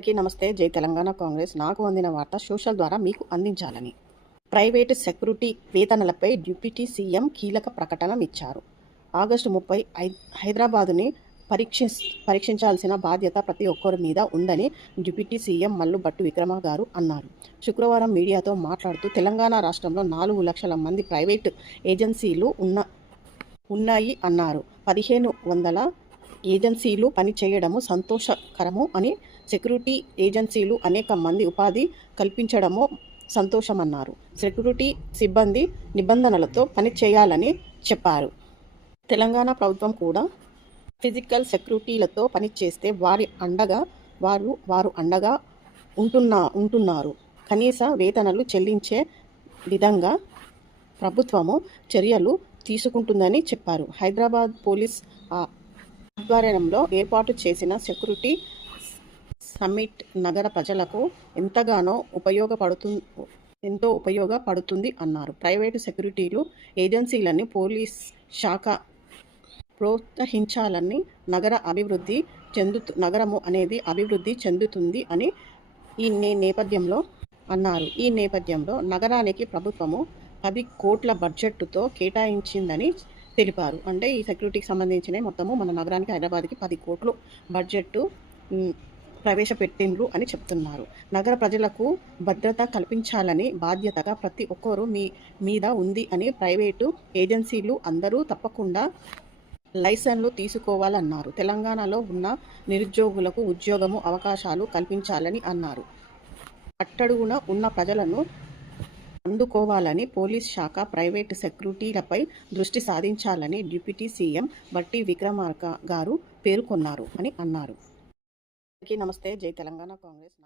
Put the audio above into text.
అందరికీ నమస్తే. జై తెలంగాణ కాంగ్రెస్. నాకు అందిన వార్త సోషల్ ద్వారా మీకు అందించాలని. ప్రైవేటు సెక్యూరిటీ వేతనలపై డిప్యూటీ సీఎం కీలక ప్రకటన ఇచ్చారు. ఆగస్టు ముప్పై ఐ హైదరాబాదుని పరీక్ష పరీక్షించాల్సిన బాధ్యత ప్రతి ఒక్కరి మీద ఉందని డిప్యూటీ సీఎం మల్లు భట్టి విక్రమ గారు అన్నారు. శుక్రవారం మీడియాతో మాట్లాడుతూ తెలంగాణ రాష్ట్రంలో నాలుగు లక్షల మంది ప్రైవేటు ఏజెన్సీలు ఉన్న ఉన్నాయి అన్నారు. పదిహేను వందల ఏజెన్సీలు పనిచేయడము సంతోషకరము అని సెక్యూరిటీ ఏజెన్సీలు అనేక మంది ఉపాధి కల్పించడము సంతోషమన్నారు. సెక్యూరిటీ సిబ్బంది నిబంధనలతో పనిచేయాలని చెప్పారు. తెలంగాణ ప్రభుత్వం కూడా ఫిజికల్ సెక్యూరిటీలతో పనిచేస్తే వారి అండగా వారు వారు అండగా ఉంటున్నా ఉంటున్నారు. కనీస వేతనాలు చెల్లించే విధంగా ప్రభుత్వము చర్యలు తీసుకుంటుందని చెప్పారు. హైదరాబాద్ పోలీస్ ఆధ్వర్యంలో ఏర్పాటు చేసిన సెక్యూరిటీ సమ్మిట్ నగర ప్రజలకు ఎంతగానో ఉపయోగపడుతు ఎంతో ఉపయోగపడుతుంది అన్నారు. ప్రైవేటు సెక్యూరిటీలు ఏజెన్సీలని పోలీస్ శాఖ ప్రోత్సహించాలని నగర అభివృద్ధి చెందుతు నగరము అనేది అభివృద్ధి చెందుతుంది అని ఈ నే నేపథ్యంలో అన్నారు. ఈ నేపథ్యంలో నగరానికి ప్రభుత్వము పది కోట్ల బడ్జెట్తో కేటాయించిందని తెలిపారు. అంటే ఈ సెక్యూరిటీకి సంబంధించిన మొత్తము మన నగరానికి హైదరాబాద్కి పది కోట్లు బడ్జెట్ ప్రవేశపెట్టిండ్రు అని చెప్తున్నారు. నగర ప్రజలకు భద్రత కల్పించాలని బాధ్యతగా ప్రతి ఒక్కరూ మీ మీద ఉంది అని ప్రైవేటు ఏజెన్సీలు అందరూ తప్పకుండా లైసెన్లు తీసుకోవాలన్నారు. తెలంగాణలో ఉన్న నిరుద్యోగులకు ఉద్యోగము అవకాశాలు కల్పించాలని అన్నారు. అట్టడుగున ఉన్న ప్రజలను అందుకోవాలని పోలీస్ శాఖ ప్రైవేటు సెక్యూరిటీలపై దృష్టి సాధించాలని డిప్యూటీ సీఎం బట్టి విక్రమార్క గారు పేర్కొన్నారు అని అన్నారు. నమస్తే. జై తెలంగాణ కాంగ్రెస్.